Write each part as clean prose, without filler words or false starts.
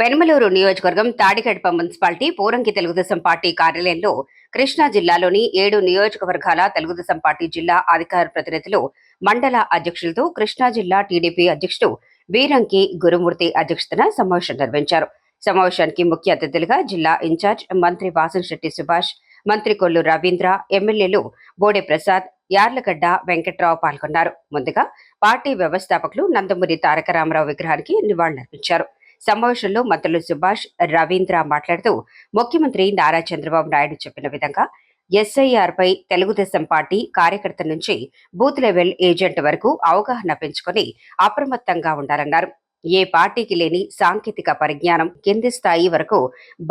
పెనమలూరు నియోజకవర్గం Tadigadapa municipality Poranki Telugu Desam party కార్యాలయంలో కృష్ణా జిల్లాలోని 7 నియోజకవర్గాల తెలుగుదేశం పార్టీ జిల్లా అధికార ప్రతినిధులు, మండల అధ్యక్షులతో కృష్ణా జిల్లా టీడీపీ అధ్యక్షుడు బీరంకి గురుమూర్తి అధ్యక్షతన సమావేశం నిర్వహించారు. సమావేశానికి ముఖ్య అతిథులుగా జిల్లా ఇన్ఛార్జ్ మంత్రి వాసంశెట్టి సుభాష్, మంత్రి కొల్లు రవీంద్ర, ఎమ్మెల్యేలు బోడే ప్రసాద్, యార్లగడ్డ వెంకట్రావు పాల్గొన్నారు. ముందుగా పార్టీ వ్యవస్థాపకులు నందమూరి తారక రామారావు విగ్రహానికి నివాళులర్పించారు. సమావేశంలో మంత్రులు సుభాష్, రవీంద్ర మాట్లాడుతూ ముఖ్యమంత్రి నారా చంద్రబాబు నాయుడు చెప్పిన విధంగా ఎస్ఐఆర్ పై తెలుగుదేశం పార్టీ కార్యకర్త నుంచి బూత్ లెవెల్ ఏజెంట్ వరకు అవగాహన పెంచుకొని అప్రమత్తంగా ఉండాలన్నారు. ఏ పార్టీకి లేని సాంకేతిక పరిజ్ఞానం కింది స్థాయి వరకు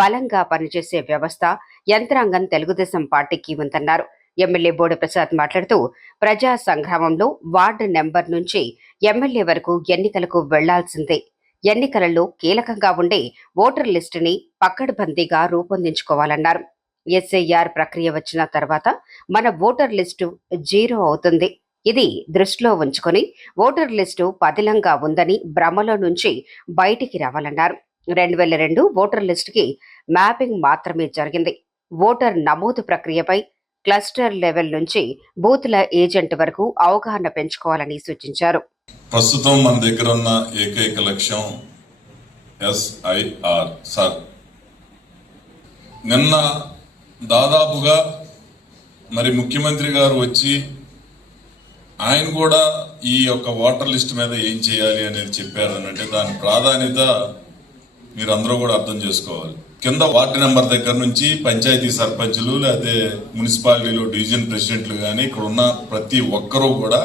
బలంగా పనిచేసే వ్యవస్థ, యంత్రాంగం తెలుగుదేశం పార్టీకి ఉందన్నారు. ఎమ్మెల్యే బోడే ప్రసాద్ మాట్లాడుతూ ప్రజా సంగ్రామంలో వార్డు నెంబర్ నుంచి ఎమ్మెల్యే వరకు ఎన్నికలకు వెళ్లాల్సిందే. ఎన్నికలలో కీలకంగా ఉండే ఓటర్ లిస్టుని పకడ్బందీగా రూపొందించుకోవాలన్నారు. ఎస్ఐఆర్ ప్రక్రియ వచ్చిన తర్వాత మన ఓటర్ లిస్టు 0 అవుతుంది. ఇది దృష్టిలో ఉంచుకొని ఓటర్ లిస్టు పదిలంగా ఉందని భ్రమలో నుంచి బయటికి రావాలన్నారు. 2002 ఓటర్ లిస్టుకి మ్యాపింగ్ మాత్రమే జరిగింది. ఓటర్ నమోదు ప్రక్రియపై క్లస్టర్ లెవెల్ నుంచి బూత్ల ఏజెంట్ వరకు అవగాహన పెంచుకోవాలని సూచించారు. ప్రస్తుతం మన దగ్గర ఉన్న ఏకైక లక్ష్యం ఎస్ఐఆర్. సార్, నిన్న దాదాపుగా మరి ముఖ్యమంత్రి గారు వచ్చి ఆయన కూడా ఈ యొక్క ఓటర్ లిస్ట్ మీద ఏం చేయాలి అనేది చెప్పారనంటే దాని ప్రాధాన్యత మీరందరూ కూడా అర్థం చేసుకోవాలి. కింద వార్డు నెంబర్ దగ్గర నుంచి పంచాయతీ సర్పంచులు లేదా మున్సిపాలిటీలో డివిజన్ ప్రెసిడెంట్లు కానీ ఇక్కడ ఉన్న ప్రతి ఒక్కరూ కూడా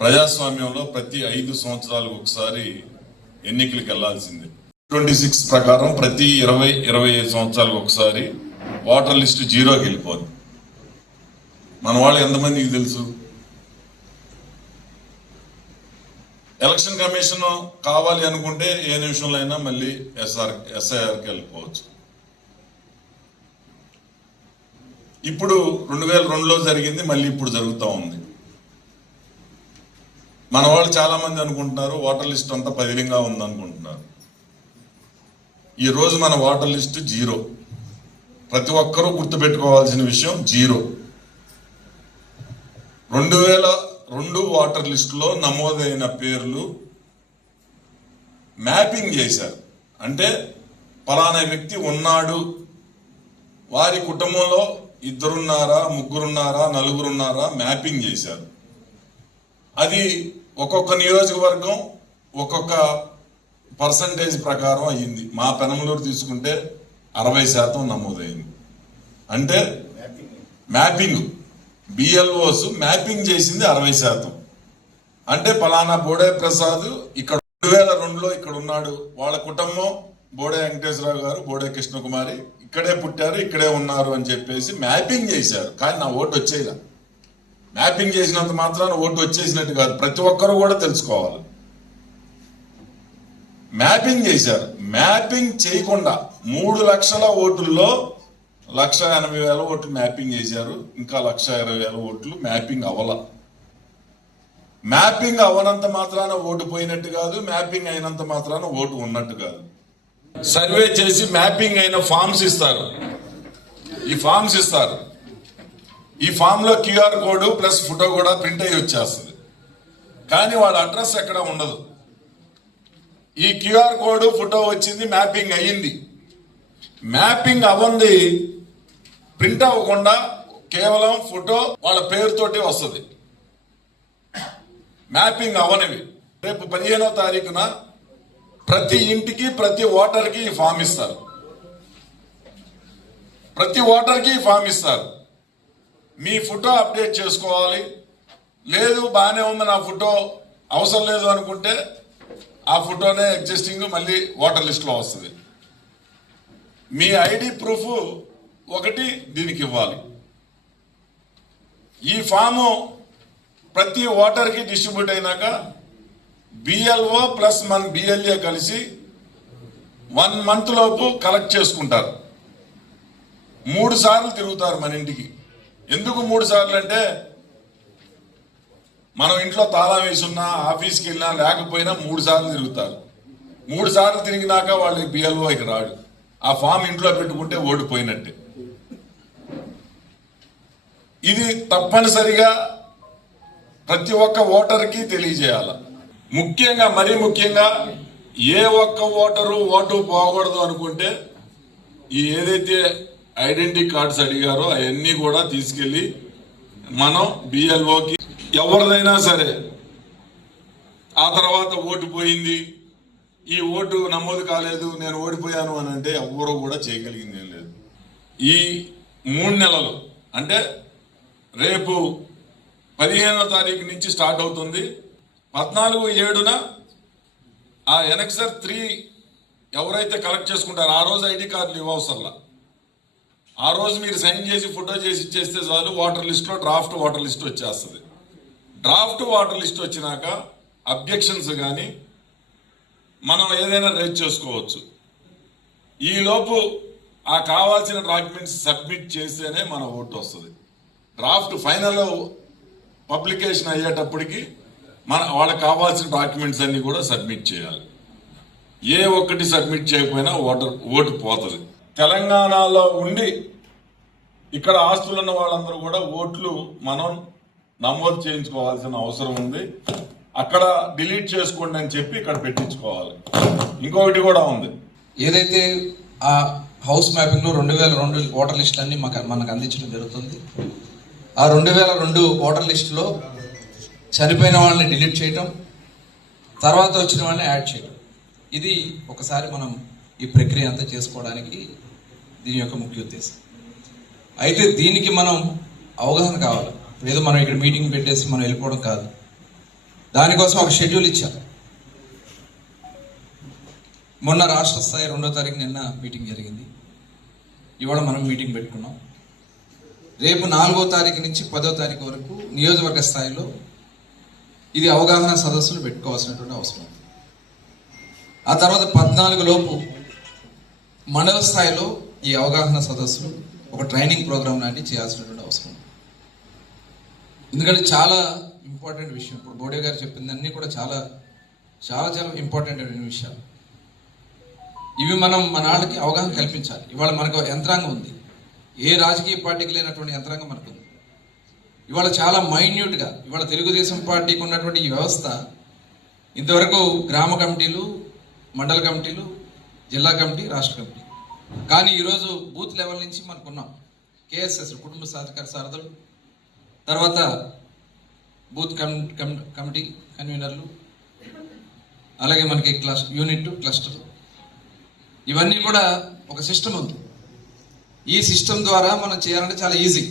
ప్రజాస్వామ్యంలో ప్రతి 5 సంవత్సరాలకు ఒకసారి ఎన్నికలకు వెళ్లాల్సిందే. 26 ప్రకారం ప్రతి 20-25 సంవత్సరాలకు ఒకసారి ఓటర్ లిస్ట్ 0కి వెళ్ళిపోద్ది. మన వాళ్ళు ఎంతమందికి తెలుసు? ఎలక్షన్ కమిషన్ కావాలి అనుకుంటే ఏ నిమిషంలో అయినా మళ్ళీ ఎస్ఐఆర్కి వెళ్ళిపోవచ్చు. ఇప్పుడు 2002లో జరిగింది, మళ్ళీ ఇప్పుడు జరుగుతూ ఉంది. మన వాళ్ళు చాలా మంది అనుకుంటున్నారు ఓటర్ లిస్ట్ అంతా పదిలంగా ఉందనుకుంటున్నారు. ఈ రోజు మన ఓటర్ లిస్ట్ 0. ప్రతి ఒక్కరూ గుర్తుపెట్టుకోవాల్సిన విషయం 0. 2002 ఓటర్ లిస్టులో నమోదైన పేర్లు మ్యాపింగ్ చేశారు. అంటే పలానా వ్యక్తి ఉన్నాడు, వారి కుటుంబంలో 2 ఉన్నారా, 3 ఉన్నారా, 4 ఉన్నారా మ్యాపింగ్ చేశారు. అది ఒక్కొక్క నియోజకవర్గం ఒక్కొక్క పర్సంటేజ్ ప్రకారం అయ్యింది. మా పెనమలూరు తీసుకుంటే 60% నమోదైంది. అంటే మ్యాపింగ్ బిఎల్ఓస్ మ్యాపింగ్ చేసింది 60%. అంటే పలానా బోడే ప్రసాద్ ఇక్కడ 2002లో ఇక్కడ ఉన్నాడు, వాళ్ళ కుటుంబం బోడే వెంకటేశ్వరరావు గారు, బోడే కృష్ణకుమారి ఇక్కడే పుట్టారు, ఇక్కడే ఉన్నారు అని చెప్పేసి మ్యాపింగ్ చేశారు. కానీ నా ఓటు వచ్చేలా. మ్యాపింగ్ చేసినంత మాత్రాన ఓటు వచ్చేసినట్టు కాదు, ప్రతి ఒక్కరూ కూడా తెలుసుకోవాలి. మ్యాపింగ్ చేశారు. మ్యాపింగ్ చేయకుండా 3 లక్షల ఓటుల్లో 1,80,000 ఓట్లు మ్యాపింగ్ చేశారు. ఇంకా 1,20,000 ఓట్లు మ్యాపింగ్ అవ్వాల. మ్యాపింగ్ అవ్వనంత మాత్రాన ఓటు పోయినట్టు కాదు, మ్యాపింగ్ అయినంత మాత్రాన ఓటు ఉన్నట్టు కాదు. సర్వే చేసి మ్యాపింగ్ అయిన ఫామ్స్ ఇస్తారు. ఈ ఫామ్స్ ఇస్తారు. ఈ ఫామ్ లో క్యూఆర్ కోడ్ ప్లస్ ఫోటో కూడా ప్రింట్ అయ్యి వచ్చేస్తుంది. కానీ వాళ్ళ అడ్రస్ ఎక్కడ ఉండదు. ఈ క్యూఆర్ కోడ్ ఫోటో వచ్చింది, మ్యాపింగ్ అయ్యింది. మ్యాపింగ్ అవ్వంది ప్రింట్ అవ్వకుండా కేవలం ఫోటో వాళ్ళ పేరుతోటి వస్తుంది. మ్యాపింగ్ అవ్వనివి రేపు 15వ తారీఖున ప్రతి ఇంటికి ప్రతి ఓటర్కి ఈ ఫామ్ ఇస్తారు. ప్రతి ఓటర్కి ఈ ఫామ్ ఇస్తారు. మీ ఫోటో అప్డేట్ చేసుకోవాలి. లేదు బాగానే ఉంది, నా ఫోటో అవసరం లేదు అనుకుంటే ఆ ఫోటోనే ఎగ్జిస్టింగ్ మళ్ళీ ఓటర్ లిస్ట్లో వస్తుంది. మీ ఐడి ప్రూఫ్ ఒకటి దీనికి ఇవ్వాలి. ఈ ఫాము ప్రతి ఓటర్కి డిస్ట్రిబ్యూట్ అయినాక బిఎల్ఓ ప్లస్ మన బిఎల్ఏ కలిసి 1 మంత్ లోపు కలెక్ట్ చేసుకుంటారు. 3 సార్లు తిరుగుతారు మన ఇంటికి. ఎందుకు 3 సార్లు అంటే మనం ఇంట్లో తాళం వేసున్నా, ఆఫీస్కి వెళ్ళినా లేకపోయినా 3 సార్లు తిరుగుతారు. 3 సార్లు తిరిగినాక వాళ్ళకి బిఎల్ఓకి రాడు. ఆ ఫామ్ ఇంట్లో పెట్టుకుంటే ఓడిపోయినట్టే. ఇది తప్పనిసరిగా ప్రతి ఒక్క ఓటర్కి తెలియజేయాల. మరీ ముఖ్యంగా ఏ ఒక్క ఓటరు ఓటు పోకూడదు అనుకుంటే ఈ ఏదైతే ఐడెంటిటీ కార్డ్స్ అడిగారో అవన్నీ కూడా తీసుకెళ్లి మనం బిఎల్ఓకి ఎవరిదైనా సరే ఆ తర్వాత ఓటు పోయింది, ఈ ఓటు నమోదు కాలేదు, నేను ఓడిపోయాను అని అంటే ఎవరు కూడా చేయగలిగింది ఏం లేదు. ఈ 3 నెలలు అంటే రేపు 15వ తారీఖు నుంచి స్టార్ట్ అవుతుంది. 14/7న ఆ ఎనెక్సర్ 3 ఎవరైతే కలెక్ట్ చేసుకుంటారో ఆ రోజు ఐడి కార్డులు ఇవ్వవసరంలా. ఆ రోజు మీరు సైన్ చేసి ఫోటో చేసి ఇచ్చేస్తే చాలు, ఓటర్ లిస్ట్లో డ్రాఫ్ట్ ఓటర్ లిస్ట్ వచ్చేస్తుంది. డ్రాఫ్ట్ ఓటర్ లిస్ట్ వచ్చినాక అబ్జెక్షన్స్ కానీ మనం ఏదైనా రేజ్ చేసుకోవచ్చు. ఈలోపు ఆ కావాల్సిన డాక్యుమెంట్స్ సబ్మిట్ చేస్తేనే మన ఓటు వస్తుంది. డ్రాఫ్ట్ ఫైనల్ పబ్లికేషన్ అయ్యేటప్పటికి వాళ్ళకి కావాల్సిన డాక్యుమెంట్స్ అన్ని కూడా సబ్మిట్ చేయాలి. ఏ ఒక్కటి సబ్మిట్ చేయకపోయినా ఓటు పోతుంది. తెలంగాణలో ఉండి ఇక్కడ ఆస్తులున్న వాళ్ళందరూ కూడా ఓట్లు మనం నమోదు చేయించుకోవాల్సిన అవసరం ఉంది. అక్కడ డిలీట్ చేసుకోండి అని చెప్పి ఇక్కడ పెట్టించుకోవాలి. ఇంకొకటి కూడా ఉంది, ఏదైతే ఆ హౌస్ మ్యాపింగ్ లో 2002 ఓటర్ లిస్ట్ అన్ని మనకు అందించడం జరుగుతుంది. ఆ 2002 ఓటర్ లిస్ట్ లో చనిపోయిన వాళ్ళని డిలీట్ చేయటం, తర్వాత వచ్చిన వాళ్ళని యాడ్ చేయడం, ఇది ఒకసారి మనం ఈ ప్రక్రియ అంతా చేసుకోవడానికి దీని యొక్క ముఖ్య ఉద్దేశం. అయితే దీనికి మనం అవగాహన కావాలి. ఏదో మనం ఇక్కడ మీటింగ్ పెట్టేసి మనం వెళ్ళిపోవడం కాదు. దానికోసం ఒక షెడ్యూల్ ఇచ్చాం. మొన్న రాష్ట్ర స్థాయి 2వ తారీఖు నిన్న మీటింగ్ జరిగింది. ఇవాళ మనం మీటింగ్ పెట్టుకున్నాం. రేపు 4వ తారీఖు నుంచి 10వ తారీఖు వరకు నియోజకవర్గ స్థాయిలో ఇది అవగాహన సదస్సులు పెట్టుకోవాల్సినటువంటి అవసరం. ఆ తర్వాత 14 లోపు మండల స్థాయిలో ఈ అవగాహన సదస్సులు ఒక ట్రైనింగ్ ప్రోగ్రామ్ లాంటివి చేయాల్సినటువంటి అవసరం. ఎందుకంటే చాలా ఇంపార్టెంట్ విషయం. ఇప్పుడు బోడే గారు చెప్పిందన్నీ కూడా చాలా చాలా చాలా ఇంపార్టెంట్ అయిన విషయాలు. ఇవి మనం మన వాళ్ళకి అవగాహన కల్పించాలి. ఇవాళ మనకు యంత్రాంగం ఉంది. ఏ రాజకీయ పార్టీకి లేనటువంటి యంత్రాంగం మనకు ఉంది. ఇవాళ చాలా మైన్యూట్గా ఇవాళ తెలుగుదేశం పార్టీకి ఉన్నటువంటి ఈ వ్యవస్థ ఇంతవరకు గ్రామ కమిటీలు, మండల కమిటీలు, జిల్లా కమిటీ, రాష్ట్ర కమిటీ. కానీ ఈరోజు బూత్ లెవెల్ నుంచి మనకు ఉన్నాం. కేఎస్ఎస్ కుటుంబ సాధికార సారథులు, తర్వాత బూత్ కమిటీ కన్వీనర్లు, అలాగే మనకి యూనిట్, క్లస్టర్, ఇవన్నీ కూడా ఒక సిస్టమ్ ఉంది. ఈ సిస్టమ్ ద్వారా మనం చేయాలంటే చాలా ఈజీ.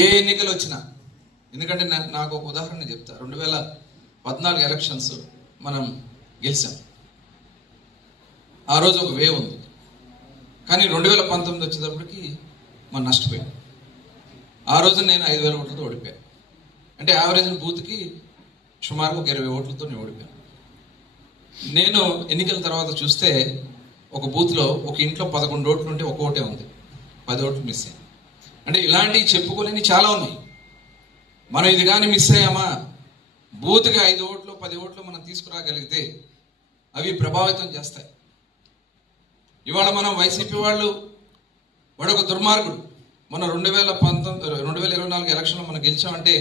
ఏ ఎన్నికలు వచ్చినా, ఎందుకంటే నాకు ఒక ఉదాహరణ చెప్తా. 2014 ఎలక్షన్స్ మనం గెలిచాం. ఆ రోజు ఒక వేవ్ ఉంది. కానీ 2019 వచ్చేటప్పటికి మనం నష్టపోయాం. ఆ రోజు నేను 5,000 ఓట్లతో ఓడిపోయాను. అంటే యావరేజ్ బూత్కి సుమారు ఒక 20 ఓట్లతో నేను ఓడిపోయాను. నేను ఎన్నికల తర్వాత చూస్తే ఒక బూత్లో ఒక ఇంట్లో 11 ఓట్లు ఉంటే ఒక ఓటే ఉంది, 10 ఓట్లు మిస్ అయ్యాయి. అంటే ఇలాంటివి చెప్పుకోలేని చాలా ఉన్నాయి. మనం ఇది కానీ మిస్ అయ్యామా, బూత్కి 5 ఓట్లు 10 ఓట్లు మనం తీసుకురాగలిగితే అవి ప్రభావితం చేస్తాయి. ఇవాళ మనం వైసీపీ వాడు ఒక దుర్మార్గుడు. మన 2024 ఎలక్షన్లో మనం గెలిచామంటే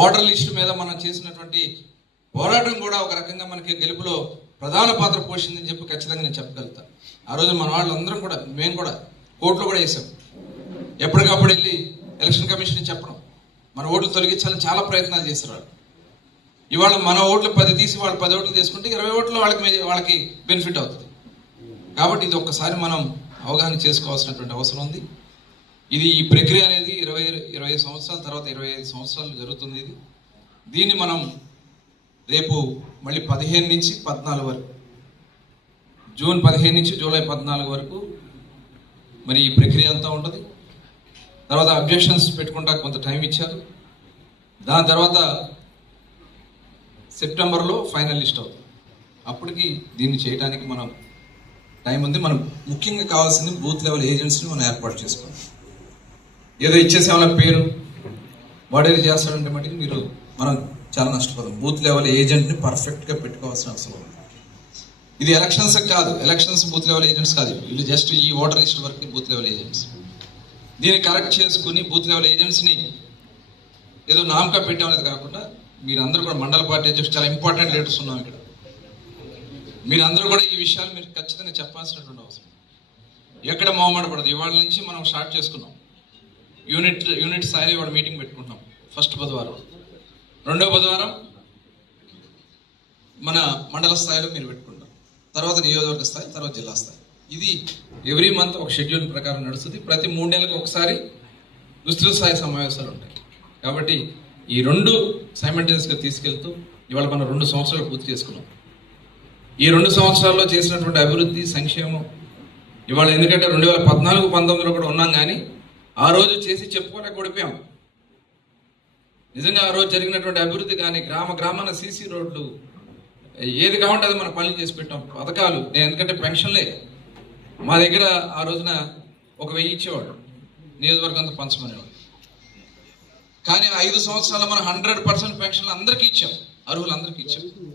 ఓటర్ లిస్టు మీద మనం చేసినటువంటి పోరాటం కూడా ఒక రకంగా మనకి గెలుపులో ప్రధాన పాత్ర పోషిందని చెప్పి ఖచ్చితంగా నేను చెప్పగలుగుతాను. ఆ రోజు మన వాళ్ళందరం కూడా, మేము కూడా కోర్టులో కూడా వేసాం. ఎప్పటికప్పుడు వెళ్ళి ఎలక్షన్ కమిషన్ చెప్పడం, మన ఓట్లు తొలగించాలని చాలా ప్రయత్నాలు చేశారు. ఇవాళ మన ఓట్లు 10 తీసి వాళ్ళు 10 ఓట్లు తీసుకుంటే 20 ఓట్లు వాళ్ళకి బెనిఫిట్ అవుతుంది. కాబట్టి ఇది ఒక్కసారి మనం అవగాహన చేసుకోవాల్సినటువంటి అవసరం ఉంది. ఇది ఈ ప్రక్రియ అనేది 20 సంవత్సరాల తర్వాత 25 సంవత్సరాలు జరుగుతుంది. దీన్ని మనం రేపు మళ్ళీ 15 నుంచి 14 వరకు, జూన్ 15 నుంచి జూలై 14 వరకు మరి ఈ ప్రక్రియ అంతా ఉంటుంది. తర్వాత అబ్జెక్షన్స్ పెట్టుకుంటా కొంత టైం ఇచ్చారు. దాని తర్వాత సెప్టెంబర్లో ఫైనల్ లిస్ట్ అవుతుంది. అప్పటికి దీన్ని చేయడానికి మనం టైం ఉంది. మనం ముఖ్యంగా కావాల్సింది బూత్ లెవెల్ ఏజెంట్స్ని మనం ఏర్పాటు చేసుకోవాలి. ఏదో ఇచ్చేసేవాళ్ళ పేరు వాడేది చేస్తాడంటే మటుకు మనం చాలా నష్టపోతాం. బూత్ లెవెల్ ఏజెంట్ని పర్ఫెక్ట్గా పెట్టుకోవాల్సిన అవసరం ఉంది. ఇది ఎలక్షన్స్ కాదు, ఎలక్షన్స్ బూత్ లెవెల్ ఏజెంట్స్ కాదు, వీళ్ళు జస్ట్ ఈ ఓటర్ లిస్ట్ వరకు బూత్ లెవెల్ ఏజెంట్స్. దీన్ని కరెక్ట్ చేసుకుని బూత్ లెవెల్ ఏజెంట్స్ని ఏదో నామకా పెట్టామనేది కాకుండా మీరందరూ కూడా మండల పార్టీ అధ్యక్షులు చాలా ఇంపార్టెంట్ లీడర్స్ ఉన్నాం ఇక్కడ. మీరందరూ కూడా ఈ విషయాలు మీరు ఖచ్చితంగా చెప్పాల్సినటువంటి అవసరం. ఎక్కడ మొహమాట పడదు. ఇవాళ నుంచి మనం స్టార్ట్ చేసుకున్నాం. యూనిట్ స్థాయిలో ఇవాళ మీటింగ్ పెట్టుకుంటాం. ఫస్ట్ బుధవారం, రెండో బుధవారం మన మండల స్థాయిలో మీరు పెట్టుకుంటాం, తర్వాత నియోజకవర్గ స్థాయి, తర్వాత జిల్లా స్థాయి. ఇది ఎవ్రీ మంత్ ఒక షెడ్యూల్ ప్రకారం నడుస్తుంది. ప్రతి 3 నెలలకు ఒకసారి విస్తృత స్థాయి సమావేశాలు ఉంటాయి. కాబట్టి ఈ 2 సైమల్టేనియస్గా తీసుకెళ్తూ ఇవాళ మనం 2 సంవత్సరాలు పూర్తి చేసుకున్నాం. ఈ 2 సంవత్సరాల్లో చేసినటువంటి అభివృద్ధి, సంక్షేమం ఇవాళ, ఎందుకంటే 2014-19లో కూడా ఉన్నాం, కానీ ఆ రోజు చేసి చెప్పుకోలేక ఓడిపోయాం. నిజంగా ఆ రోజు జరిగినటువంటి అభివృద్ధి కానీ, గ్రామాన సీసీ రోడ్లు, ఏది కావాలంటే అది మనం పనులు చేసి పెట్టాం. పథకాలు, ఎందుకంటే పెన్షన్లే మా దగ్గర ఆ రోజున 1000 ఇచ్చేవాడు, నియోజకవర్గం అంతా పంచమనేవాడు. కానీ 5 సంవత్సరాలు మనం 100% పెన్షన్లు అందరికీ ఇచ్చాం, అర్హులందరికీ ఇచ్చాం.